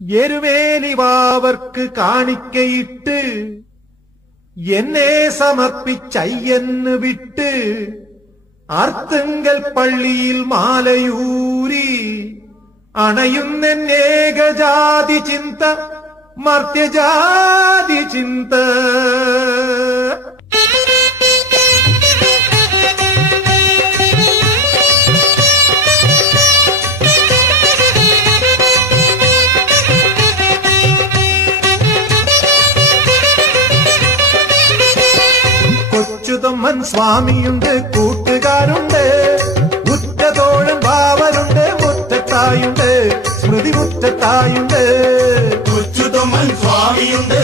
എരുമേലിവാവർക്ക് കാണിക്കയിട്ട് എന്നെ സമർപ്പിച്ചയ്യെന്ന് വിട്ട് അർത്തുങ്കൽ പള്ളിയിൽ മാലയൂരി അണയുന്നേകജാതി ചിന്ത മർത്യജാതി ചിന്ത കൊച്ചുതൊമ്മൻ സ്വാമിയുണ്ട് കൂട്ടുകാരുണ്ട് മുറ്റതോഴൻ ബാവനുണ്ട് മുറ്റത്തായുണ്ട് സ്മൃതി മുറ്റത്തായുണ്ട് കൊച്ചുതൊമ്മൻ സ്വാമിയുണ്ട്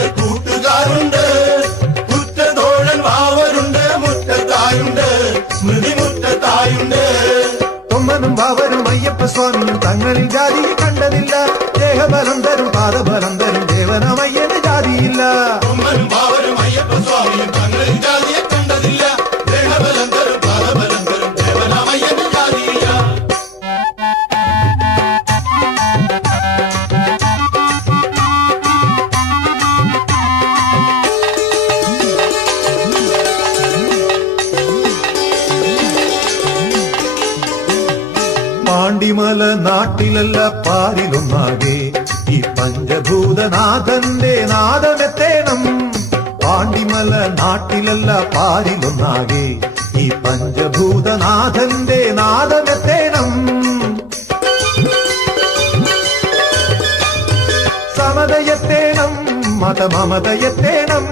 പാണ്ടിമല നാട്ടിലല്ല പാരിലൊന്നാകെ ഈ പഞ്ചഭൂതനാഥന്റെ നാദമെത്തേണം പാണ്ടിമല നാട്ടിലല്ല പാരിലൊന്നാകെ ഈ പഞ്ചഭൂതനാഥന്റെ നാദമെത്തേണം സമതയത്തേണം മതമമതയത്തേണം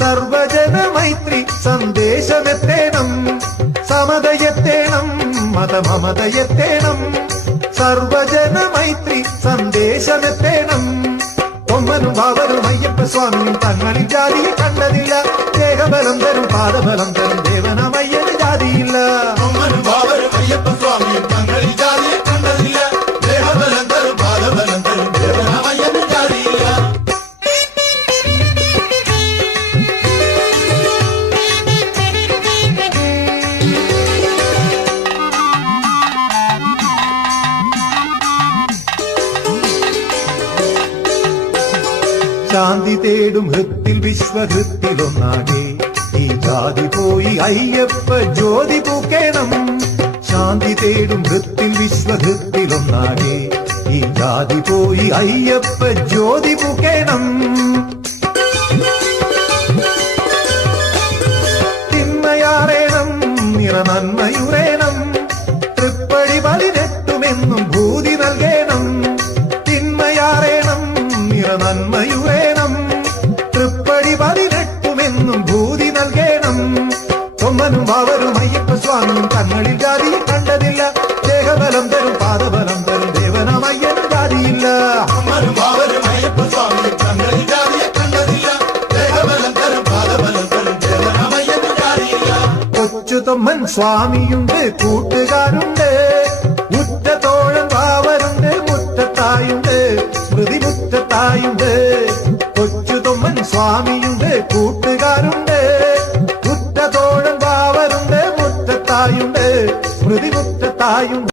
സർവജന മൈത്രി സന്ദേശമെത്തേണം സമതയത്തേണം மத மமதயத்தேனம் சர்வஜன மைத்ரி சந்தேசமெத்தேனம் பொம்மனும் பாபரும் ஐயப்ப சுவாமியும் தங்களின் ஜாதியை கண்டதில்ல. தேகபலம் தரும் பாதபலம் தரும் தேவனம் ஐயன் ஜாதி இல்ல. பொம்மனும் பாபரும் ஐயப்ப சுவாமியும் தங்கள் ശാന്തി തേടും ഹൃത്തിൽ വിശ്വഹൃത്തിലൊന്നാകെ ഈ ജാതി പോയി അയ്യപ്പ ജ്യോതി പൂക്കേണം. ശാന്തി തേടും ഹൃത്തിൽ വിശ്വഹൃത്തിലൊന്നാകെ ഈ ജാതി പോയി അയ്യപ്പ ജ്യോതി പൂക്കേണം. തിന്മയാറേണം നിറ നന്മയുറേണം തൃപ്പടി പതിനെട്ടുമെന്നും ഭൂതി നൽകേണം. നിറ നന്മയുറേണം തൃപ്പടി പതിനെട്ടുമെന്നും ഭൂതി നൽകേണം. തൊമ്മനും ബാവരും അയ്യപ്പ സ്വാമിയും തങ്ങളിൽ ജാതി കണ്ടതില്ല. ദേഹബലം തരും പാദബലം തരും ദേവനമയ്യന് ജാതിയില്ല. തൊമ്മനും സ്വാമിയുണ്ട് കൂട്ടുകാരുണ്ട്. ഉറ്റ ജാതിയെ പിള്ളായുണ്ട് കൊച്ചുതൊമ്മൻ സ്വാമിയുണ്ട് കൂട്ടുകാരുണ്ട് മുറ്റതോഴൻ ബാവരുണ്ട് മുറ്റത്തായുണ്ട് സ്മൃതി മുറ്റത്തായുണ്ട്